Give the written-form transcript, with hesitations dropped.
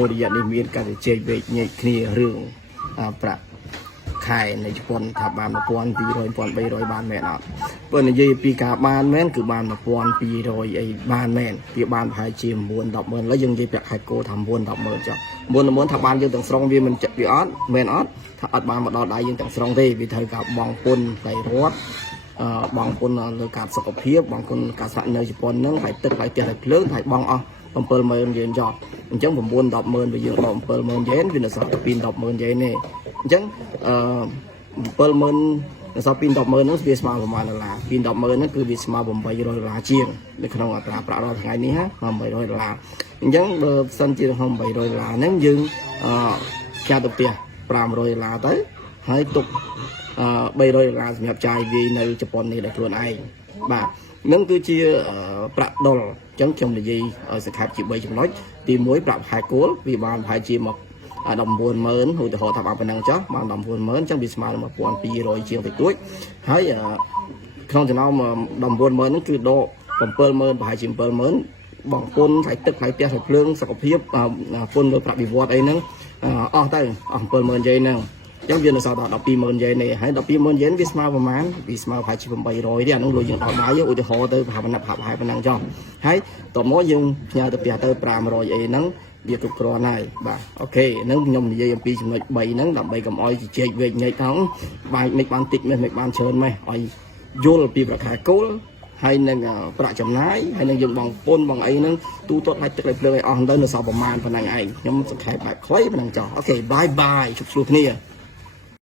មួយរយៈនេះមានការជជែកវែកញែកគ្នារឿងប្រាក់ខែในជប៉ុនថាបាន1200 1300បានមែនអត់បើនិយាយពីការបានមែនគឺបាន1200អីបានមែនវាបានប្រហែលជា9 10ម៉ឺនឥឡូវយើងនិយាយប្រាក់ខែគោថា9 10ម៉ឺនចុះ9 10ម៉ឺនថាបានយើងទាំងស្រុងវាមិនចិត្តវាអត់មែនអត់ថាអត់បានមកដល់ដៃយើងទាំងស្រុងទេវាត្រូវការបង់ពន្ធផ្លៃរដ្ឋបងពុនលើការសុខភាពបងពុនការស្នាក់នៅជប៉ុនហ្នឹងហើយទឹកហើយផ្ទះហើយភ្លើងហើយបងអស់70000 យេនចោះអញ្ចឹង9 10ម៉ឺនវាយើងបង់70000 យេនវានៅសល់តែ2 100000 យេនទេអញ្ចឹង70000នៅសល់2 100000ហ្នឹងវាស្មើប្រមាណដុល្លារ2 100000ហ្នឹងគឺវាស្មើ800 ដុល្លារជាងនៅក្នុងអត្រាប្រាក់រាល់ថ្ងៃនេះហ่า800 ដុល្លារអញ្ចឹងបើសិនជាក្នុង800 ដុល្លារហ្នឹងយើងចាត់ទៅផ្ទះ500 ដុល្លារទៅហើយទុក300 ដុល្លារសម្រាប់ចាយវាយនៅជប៉ុននេះដល់ខ្លួនឯងបាទនឹងគឺជាប្រាក់ដុលអញ្ចឹងខ្ញុំនិយាយឲ្យសង្ខេបជា3ចំណុចទី1ប្រាក់ខែគោលវាបានប្រហែលជាមក190,000ឧទាហរណ៍ថាបានប៉ុណ្ណឹងចុះបាន190,000អញ្ចឹងវាស្មើនឹង1200ជាងតិចតួចហើយក្នុងចំណោម190,000ហ្នឹងគឺដក70000ប្រហែលជា70000បងពុនថ្លៃទឹកថ្លៃផ្ទះថ្លៃភ្លើងសុខភាពពុនលើប្រាក់បៀវត្សអីហ្នឹងអស់ទៅអស់70000 យេនហ្នឹងអញ្ចឹងវានៅសល់ដល់120,000 យេននេះហើយ120,000 យេនវាស្មើប្រមាណវាស្មើប្រហែលជា800ទេអានោះលុយយើងដល់ដៃឧទាហរណ៍ទៅប្រហែលប៉ុណ្ណឹងចុះហើយតមកយើងផ្ញើទៅផ្ទះទៅ500អីហ្នឹងវាគ្រប់គ្រាន់ហើយបាទអូខេហ្នឹងខ្ញុំនិយាយអំពីចំណុច3ហ្នឹងដើម្បីកុំឲ្យជជែកវែកញែកផងបាយមិនបានតិចមិនបានច្រើនម៉េះឲ្យយល់ពីប្រាក់ខែគោលហើយនឹងប្រាក់ចំណាយហើយនឹងយើងបងពុនបងអីហ្នឹងទូទាត់ឲ្យទឹកឲ្យភ្លើងឲ្យអស់ទៅនៅសល់ប្រមាណប៉ុណ្ណឹងឯងខ្ញុំសង្ខេបបែបខ្លីប៉ុណ្ណឹងចុះអូខេបាយបាយជួបគ្នា